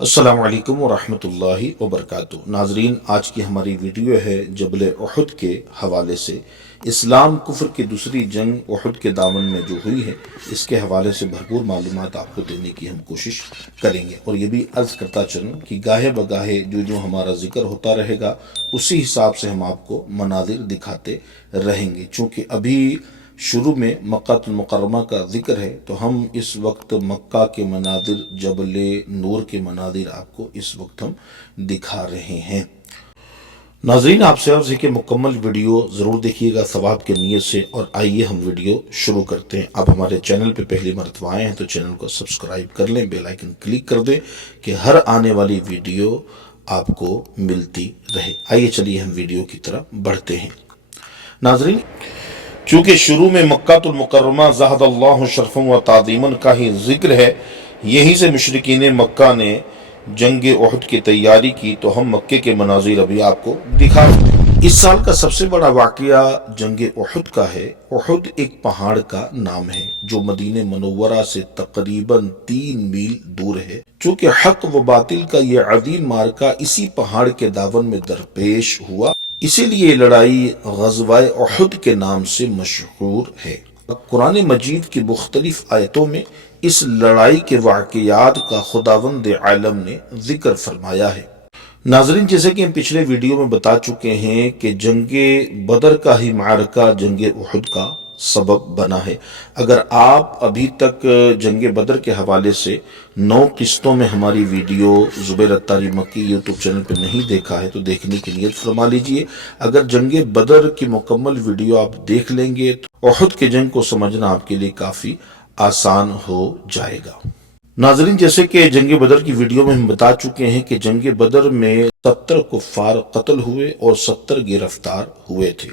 السلام علیکم ورحمۃ اللہ وبرکاتہ۔ ناظرین، آج کی ہماری ویڈیو ہے جبل احد کے حوالے سے۔ اسلام کفر کی دوسری جنگ احد کے دامن میں جو ہوئی ہے، اس کے حوالے سے بھرپور معلومات آپ کو دینے کی ہم کوشش کریں گے، اور یہ بھی عرض کرتا چلوں کہ گاہے بگاہے جو ہمارا ذکر ہوتا رہے گا اسی حساب سے ہم آپ کو مناظر دکھاتے رہیں گے۔ چونکہ ابھی شروع میں مکہ المکرمہ کا ذکر ہے، تو ہم اس وقت مکہ کے مناظر، جبل نور کے مناظر آپ کو اس وقت ہم دکھا رہے ہیں۔ ناظرین، آپ سے عرض ہے کہ مکمل ویڈیو ضرور دیکھیے گا ثواب کے نیت سے، اور آئیے ہم ویڈیو شروع کرتے ہیں۔ آپ ہمارے چینل پہ پہلی مرتبہ آئے ہیں تو چینل کو سبسکرائب کر لیں، بیل آئیکن کلک کر دیں کہ ہر آنے والی ویڈیو آپ کو ملتی رہے۔ آئیے چلیے ہم ویڈیو کی طرف بڑھتے ہیں۔ ناظرین، چونکہ شروع میں مکہ المکرمہ زہد اللہ شرفا و تعظیما کا ہی ذکر ہے، یہیں سے مشرکین مکہ نے جنگ احد کی تیاری کی، تو ہم مکے کے مناظر ابھی آپ کو دکھا رہے ہیں۔ اس سال کا سب سے بڑا واقعہ جنگ احد کا ہے۔ احد ایک پہاڑ کا نام ہے جو مدینہ منورہ سے تقریباً 3 میل دور ہے۔ چونکہ حق و باطل کا یہ عظیم معرکہ اسی پہاڑ کے دامن میں درپیش ہوا، اسی لیے یہ لڑائی غزوہ احد کے نام سے مشہور ہے۔ قرآن مجید کی مختلف آیتوں میں اس لڑائی کے واقعات کا خداوند عالم نے ذکر فرمایا ہے۔ ناظرین، جیسے کہ ہم پچھلے ویڈیو میں بتا چکے ہیں کہ جنگ بدر کا ہی معرکہ جنگ احد کا سبب بنا ہے۔ اگر آپ ابھی تک جنگ بدر کے حوالے سے 9 قسطوں میں ہماری ویڈیو زبیر اتاری مکی یوٹیوب چینل پہ نہیں دیکھا ہے تو دیکھنے کی نیت فرما لیجئے۔ اگر جنگ بدر کی مکمل ویڈیو آپ دیکھ لیں گے تو احد کے جنگ کو سمجھنا آپ کے لیے کافی آسان ہو جائے گا۔ ناظرین، جیسے کہ جنگ بدر کی ویڈیو میں ہم بتا چکے ہیں کہ جنگ بدر میں 70 کفار قتل ہوئے اور 70 گرفتار ہوئے تھے،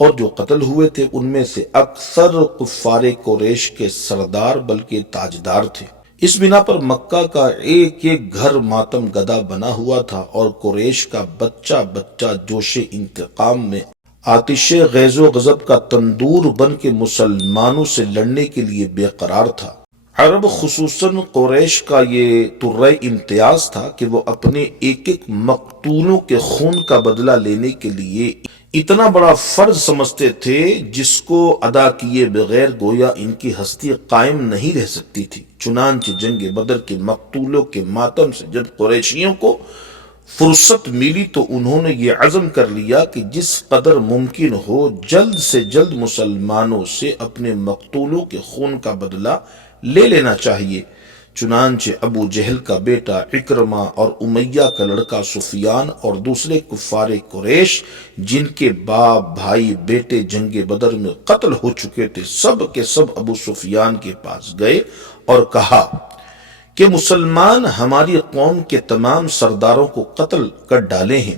اور جو قتل ہوئے تھے ان میں سے اکثر کفار قریش کے سردار بلکہ تاجدار تھے۔ اس بنا پر مکہ کا ایک ایک گھر ماتم گدا بنا ہوا تھا، اور قریش کا بچہ بچہ جوش انتقام میں آتش غیظ و غضب کا تندور بن کے مسلمانوں سے لڑنے کے لیے بے قرار تھا۔ عرب خصوصاً قریش کا یہ طرہ امتیاز تھا کہ وہ اپنے ایک ایک مقتولوں کے خون کا بدلہ لینے کے لیے اتنا بڑا فرض سمجھتے تھے جس کو ادا کیے بغیر گویا ان کی ہستی قائم نہیں رہ سکتی تھی۔ چنانچہ جنگ بدر کے مقتولوں کے ماتم سے جب قریشیوں کو فرصت ملی تو انہوں نے یہ عزم کر لیا کہ جس قدر ممکن ہو جلد سے جلد مسلمانوں سے اپنے مقتولوں کے خون کا بدلہ لے لینا چاہیے۔ چنانچہ ابو جہل کا بیٹا اکرمہ اور امیہ کا لڑکا سفیان اور دوسرے کفار قریش جن کے باپ بھائی بیٹے جنگ بدر میں قتل ہو چکے تھے، سب کے سب ابو سفیان کے پاس گئے اور کہا کہ مسلمان ہماری قوم کے تمام سرداروں کو قتل کر ڈالے ہیں،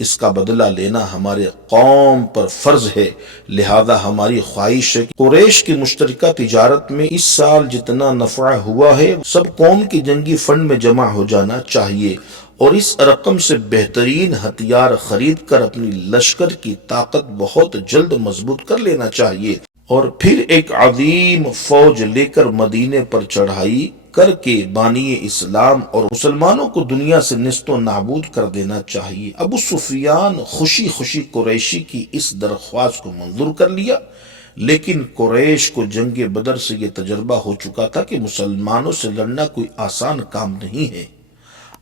اس کا بدلہ لینا ہمارے قوم پر فرض ہے، لہذا ہماری خواہش ہے کہ قریش کی مشترکہ تجارت میں اس سال جتنا نفع ہوا ہے سب قوم کی جنگی فنڈ میں جمع ہو جانا چاہیے، اور اس رقم سے بہترین ہتھیار خرید کر اپنی لشکر کی طاقت بہت جلد مضبوط کر لینا چاہیے، اور پھر ایک عظیم فوج لے کر مدینے پر چڑھائی کر کے بانی اسلام اور مسلمانوں کو دنیا سے نیست و نابود کر دینا چاہیے۔ ابو سفیان خوشی خوشی قریشی کی اس درخواست کو منظور کر لیا، لیکن قریش کو جنگ بدر سے یہ تجربہ ہو چکا تھا کہ مسلمانوں سے لڑنا کوئی آسان کام نہیں ہے۔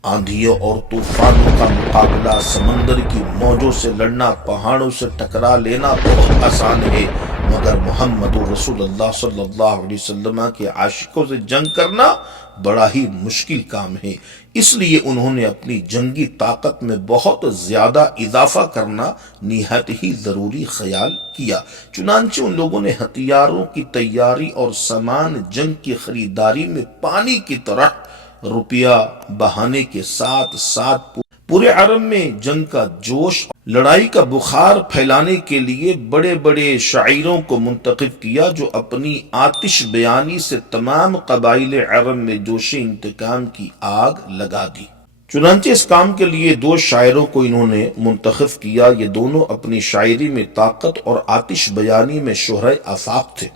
آندھیوں اور طوفانوں کا مقابلہ، سمندر کی موجوں سے لڑنا، پہاڑوں سے ٹکرا لینا بہت آسان ہے، مگر محمد رسول اللہ صلی اللہ علیہ وسلم کے عاشقوں سے جنگ کرنا بڑا ہی مشکل کام ہے۔ اس لیے انہوں نے اپنی جنگی طاقت میں بہت زیادہ اضافہ کرنا نہایت ہی ضروری خیال کیا۔ چنانچہ ان لوگوں نے ہتھیاروں کی تیاری اور سامان جنگ کی خریداری میں پانی کی طرح روپیہ بہانے کے ساتھ ساتھ پورے عرب میں جنگ کا جوش، لڑائی کا بخار پھیلانے کے لیے بڑے بڑے شاعروں کو منتخب کیا جو اپنی آتش بیانی سے تمام قبائل عرب میں جوش انتقام کی آگ لگا دی۔ چنانچہ اس کام کے لیے 2 شاعروں کو انہوں نے منتخب کیا۔ یہ دونوں اپنی شاعری میں طاقت اور آتش بیانی میں شہرۂ آفاق تھے۔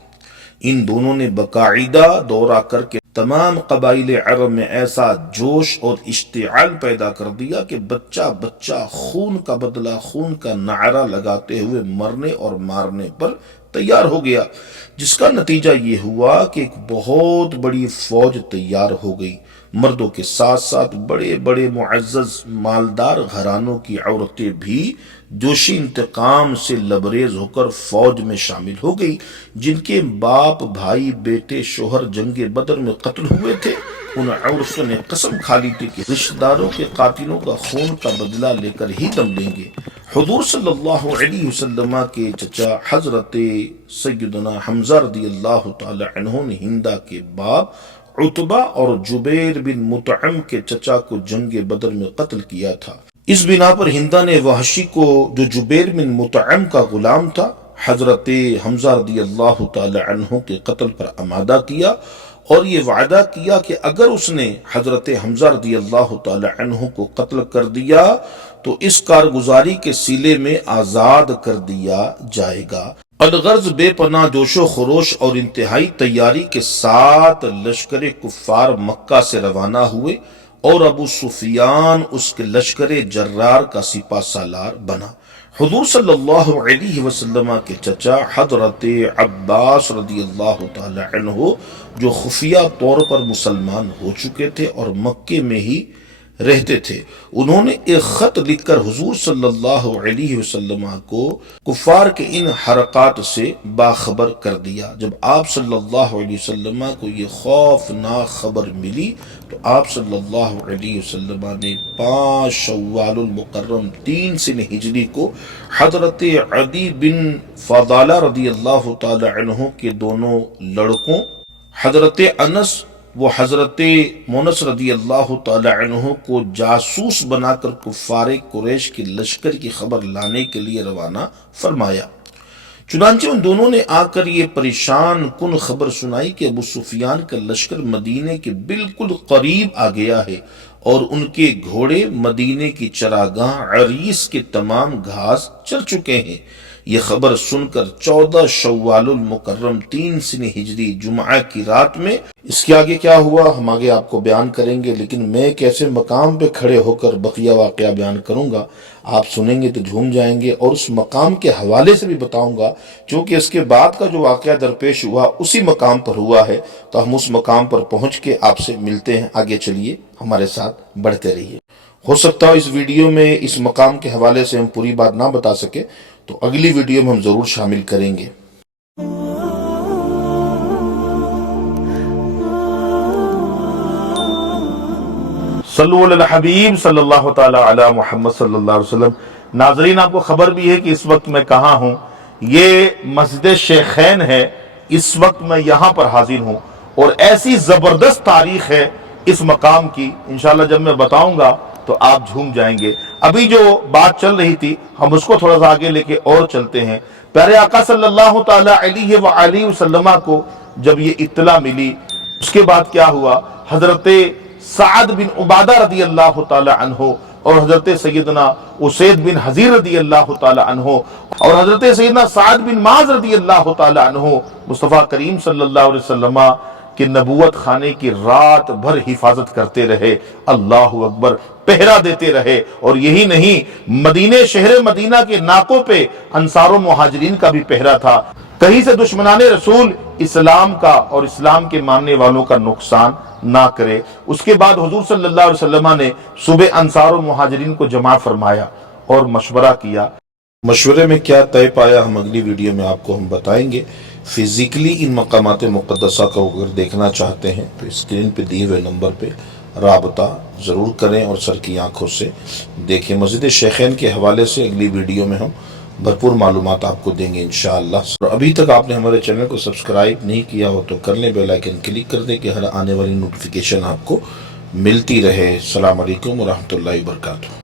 ان دونوں نے باقاعدہ دورہ کر کے تمام قبائل عرب میں ایسا جوش اور اشتعال پیدا کر دیا کہ بچہ بچہ خون کا بدلہ خون کا نعرہ لگاتے ہوئے مرنے اور مارنے پر تیار ہو گیا، جس کا نتیجہ یہ ہوا کہ ایک بہت بڑی فوج تیار ہو گئی۔ مردوں کے ساتھ ساتھ بڑے بڑے معزز مالدار گھرانوں کی عورتیں بھی جوشی انتقام سے لبریز ہو کر فوج میں شامل ہو گئی۔ جن کے باپ بھائی بیٹے شوہر جنگ بدر میں قتل ہوئے تھے، ان عورتوں نے قسم کھا لی تھی کہ رشتہ داروں کے قاتلوں کا خون کا بدلہ لے کر ہی دم لیں گے۔ حضور صلی اللہ علیہ وسلم کے چچا حضرت سیدنا حمزہ رضی اللہ تعالی عنہ نے ہندہ کے باپ عتبہ اور جبیر بن مطعم کے چچا کو جنگ بدر میں قتل کیا تھا۔ اس بنا پر ہندہ نے وحشی کو، جو جبیر بن مطعم کا غلام تھا، حضرت حمزہ رضی اللہ تعالی عنہ کے قتل پر آمادہ کیا اور یہ وعدہ کیا کہ اگر اس نے حضرت حمزہ رضی اللہ تعالی عنہ کو قتل کر دیا تو اس کارگزاری کے صلے میں آزاد کر دیا جائے گا۔ الغرض بے پناہ جوش و خروش اور انتہائی تیاری کے ساتھ لشکر کفار مکہ سے روانہ ہوئے اور ابو سفیان اس کے لشکر جرار کا سپہ سالار بنا۔ حضور صلی اللہ علیہ وسلم کے چچا حضرت عباس رضی اللہ تعالی عنہ، جو خفیہ طور پر مسلمان ہو چکے تھے اور مکے میں ہی رہتے تھے، انہوں نے ایک خط لکھ کر حضور صلی اللہ علیہ وسلم کو کفار کے ان حرکات سے باخبر کر دیا۔ جب آپ صلی اللہ علیہ وسلم کو یہ خوفناک خبر ملی تو آپ صلی اللہ علیہ وسلم نے 5 شوال المکرم 3 سن ہجری کو حضرت عدی بن فضالہ رضی اللہ تعالی عنہ کے دونوں لڑکوں حضرت انس وہ حضرت مونس رضی اللہ تعالی عنہ کو جاسوس بنا کر کفار قریش کے لشکر کی خبر لانے کے لیے روانہ فرمایا۔ چنانچہ ان دونوں نے آ کر یہ پریشان کن خبر سنائی کہ ابو سفیان کا لشکر مدینے کے بالکل قریب آ گیا ہے اور ان کے گھوڑے مدینے کی چراگاہ عریس کے تمام گھاس چر چکے ہیں۔ یہ خبر سن کر 14 شوال المکرم 3 سن ہجری جمعہ کی رات میں، اس کے آگے کیا ہوا ہم آگے آپ کو بیان کریں گے، لیکن میں ایک ایسے مقام پہ کھڑے ہو کر بقیہ واقعہ بیان کروں گا، آپ سنیں گے تو جھوم جائیں گے، اور اس مقام کے حوالے سے بھی بتاؤں گا، چونکہ اس کے بعد کا جو واقعہ درپیش ہوا اسی مقام پر ہوا ہے، تو ہم اس مقام پر پہنچ کے آپ سے ملتے ہیں۔ آگے چلیے، ہمارے ساتھ بڑھتے رہیے۔ ہو سکتا ہے اس ویڈیو میں اس مقام کے حوالے سے ہم پوری بات نہ بتا سکے، تو اگلی ویڈیو میں ہم ضرور شامل کریں گے۔ صلو علی الحبیب صلی اللہ تعالی علی محمد صلی اللہ علیہ وسلم۔ ناظرین، آپ کو خبر بھی ہے کہ اس وقت میں کہاں ہوں۔ یہ مسجد شیخین ہے، اس وقت میں یہاں پر حاضر ہوں، اور ایسی زبردست تاریخ ہے اس مقام کی، انشاءاللہ جب میں بتاؤں گا تو آپ جھوم جائیں گے۔ ابھی جو بات چل رہی تھی ہم اس کو تھوڑا سا آگے لے کے اور چلتے ہیں۔ پیارے آقا صلی اللہ تعالی علیہ وآلہ وسلم کو جب یہ اطلاع ملی، اس کے بعد کیا ہوا، حضرت سعد بن عبادہ رضی اللہ تعالی عنہ اور حضرت سیدنا اسید بن حضیر رضی اللہ تعالی عنہ اور حضرت سیدنا سعد بن معاذ رضی اللہ تعالی عنہ مصطفیٰ کریم صلی اللہ علیہ وسلم کہ نبوت خانے کی رات بھر حفاظت کرتے رہے، اللہ اکبر، پہرا دیتے رہے۔ اور یہی نہیں، مدینے شہر مدینہ کے ناکوں پہ انصار و مہاجرین کا بھی پہرا تھا، کہیں سے دشمنان رسول اسلام کا اور اسلام کے ماننے والوں کا نقصان نہ کرے۔ اس کے بعد حضور صلی اللہ علیہ وسلم نے صبح انصار و مہاجرین کو جمع فرمایا اور مشورہ کیا۔ مشورے میں کیا طے پایا ہم اگلی ویڈیو میں آپ کو ہم بتائیں گے۔ فزیکلی ان مقامات مقدسہ کو اگر دیکھنا چاہتے ہیں تو اسکرین پہ دیے ہوئے نمبر پہ رابطہ ضرور کریں اور سر کی آنکھوں سے دیکھیں۔ مسجد شیخین کے حوالے سے اگلی ویڈیو میں ہم بھرپور معلومات آپ کو دیں گے انشاءاللہ۔ اور ابھی تک آپ نے ہمارے چینل کو سبسکرائب نہیں کیا ہو تو کر لیں، بیل آئیکن کلک کر دیں کہ ہر آنے والی نوٹیفیکیشن آپ کو ملتی رہے۔ السلام علیکم ورحمۃ اللہ وبرکاتہ۔